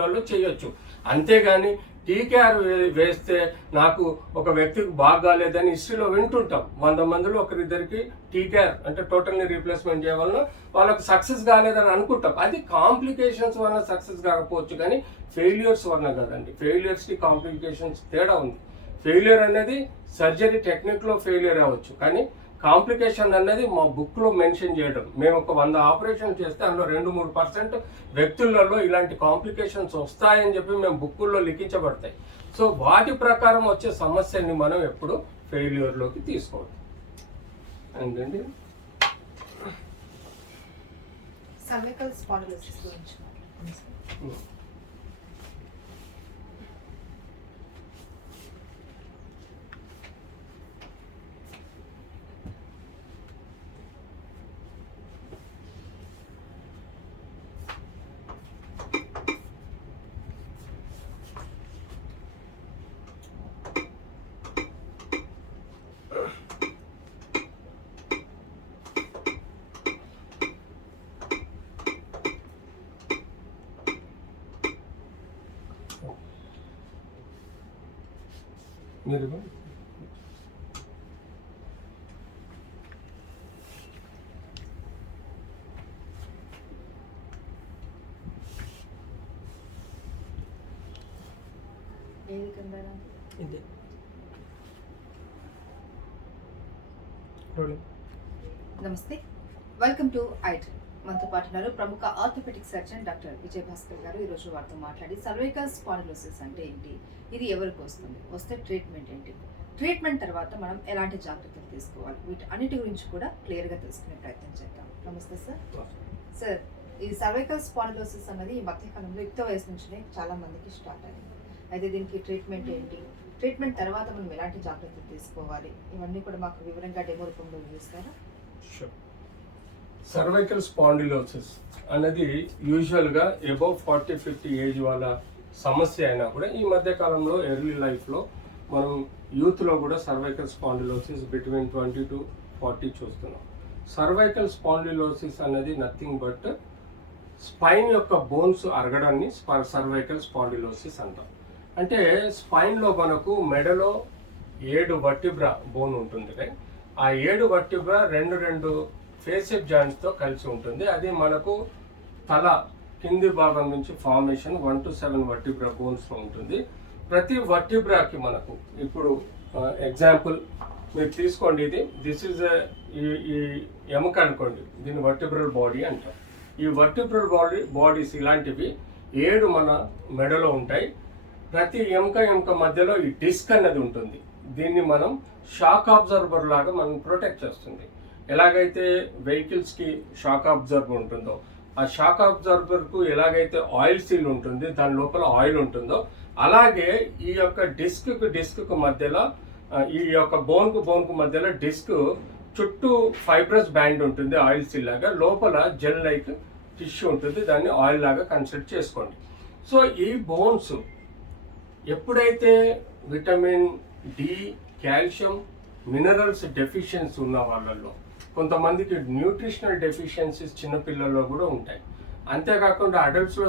వ్యక్తులలో చేయొచ్చు. అంతేగాని టీకేఆర్ వేస్తే నాకు ఒక వ్యక్తికి బాగాలేదని హిస్టరీలో వింటుంటాం. వంద మందిలో ఒకరిద్దరికి టీకేఆర్ అంటే టోటల్ని రీప్లేస్మెంట్ చేయవలన వాళ్ళకి సక్సెస్ కాలేదని అనుకుంటాం. అది కాంప్లికేషన్స్ వల్ల సక్సెస్ కాకపోవచ్చు కానీ ఫెయిల్యూర్స్ వల్ల కదండి. ఫెయిల్యూర్స్కి కాంప్లికేషన్స్ తేడా ఉంది. ఫెయిల్యూర్ అనేది సర్జరీ టెక్నిక్లో ఫెయిల్యూర్ అవ్వచ్చు. కానీ కాంప్లికేషన్ అనేది మా బుక్లో మెన్షన్ చేయడం. మేము ఒక వంద ఆపరేషన్ చేస్తే అందులో రెండు మూడు పర్సెంట్ వ్యక్తులలో ఇలాంటి కాంప్లికేషన్స్ వస్తాయని చెప్పి మేము బుక్కుల్లో లిఖించబడతాయి. సో వాటి ప్రకారం వచ్చే సమస్యని మనం ఎప్పుడు ఫెయిల్యూర్లోకి తీసుకోవద్దు. ఏంటండి సర్వైకల్ స్పాండిలోసిస్ గురించి మాట్లాడుకుందాం సార్. మీరు ఏది కింద ఇదే నమస్తే వెల్కమ్ టు ఐట్ మనతో పాటు ఉన్నారు ప్రముఖ orthopedic surgeon doctor Vijay Bhaskar garu ఈరోజు వారితో మాట్లాడి సర్వైకల్ స్పాండిలోసిస్ అంటే ఏంటి? ఇది ఎవరికి వస్తుంది? వస్తే ట్రీట్మెంట్ ఏంటి? ట్రీట్మెంట్ తర్వాత మనం ఎలాంటి జాగ్రత్తలు తీసుకోవాలి? వీటి అన్నిటి గురించి కూడా క్లియర్గా తెలుసుకునే ప్రయత్నం చేద్దాం. నమస్తే సార్. సార్ ఈ సర్వైకల్ స్పాండిలోసిస్ అనేది ఈ మధ్యకాలంలో యుక్త వయసు నుంచినే చాలా మందికి స్టార్ట్ అయింది. అయితే దీనికి ట్రీట్మెంట్ ఏంటి? ట్రీట్మెంట్ తర్వాత మనం ఎలాంటి జాగ్రత్తలు తీసుకోవాలి? ఇవన్నీ కూడా మాకు వివరంగా డెమో రూపంలో చూస్తారా సర్వైకల్ స్పాండిలోసిస్ అనేది యూజువల్గా ఎబవ్ ఫార్టీ ఫిఫ్టీ ఏజ్ వాళ్ళ సమస్య అయినా కూడా ఈ మధ్య కాలంలో ఎర్లీ లైఫ్లో మనం యూత్లో కూడా cervical spondylosis between twenty two forty చూస్తున్నాం. సర్వైకల్ స్పాండిలోసిస్ అనేది నథింగ్ బట్ స్పైన్ యొక్క బోన్స్ అరగడాన్ని సర్వైకల్ స్పాండిలోసిస్ అంటాం. అంటే స్పైన్లో మనకు మెడలో ఏడు వర్టిబ్రా బోన్ ఉంటుంది ఆ ఏడు వర్టిబ్రా రెండు రెండు ఫేసెప్ జాయింట్స్తో కలిసి ఉంటుంది. అది మనకు తల కింది భాగం నుంచి formation one two seven vertebra బోన్స్లో ఉంటుంది. ప్రతి వర్టిబ్రాకి మనకు ఇప్పుడు ఎగ్జాంపుల్ మీరు తీసుకోండి ఇది. దిస్ ఈజ్ ఈ ఈ ఎముక అనుకోండి. దీన్ని వర్టిబ్రల్ బాడీ అంటాం ఈ వర్టిబ్రల్ బాడీ బాడీస్ ఇలాంటివి ఏడు మన మెడలో ఉంటాయి. ప్రతి ఎముక ఎముక మధ్యలో ఈ డిస్క్ అన్నది ఉంటుంది. దీన్ని మనం షాక్ అబ్జర్వర్ లాగా మనం ప్రొటెక్ట్ చేస్తుంది. ఎలాగైతే వెహికల్స్కి షాక్ అబ్జర్వర్ ఉంటుందో ఆ షాక్ అబ్జర్వర్కు ఎలాగైతే ఆయిల్ సీల్ ఉంటుంది దాని లోపల ఆయిల్ ఉంటుందో అలాగే ఈ యొక్క డిస్క్ డిస్క్ మధ్యలో ఈ యొక్క బోన్కు బోన్కు మధ్యలో డిస్క్ చుట్టూ ఫైబ్రస్ బ్యాండ్ ఉంటుంది ఆయిల్ సీల్ లాగా. లోపల జెల్ లైక్ టిష్యూ ఉంటుంది దాన్ని ఆయిల్ లాగా కన్సిడర్ చేసుకోండి. సో ఈ బోన్స్ ఎప్పుడైతే vitamin D calcium minerals deficiency ఉన్న వాళ్ళల్లో కొంతమందికి న్యూట్రిషనల్ డెఫిషియన్సీస్ చిన్నపిల్లల్లో కూడా ఉంటాయి. అంతేకాకుండా అడల్ట్స్లో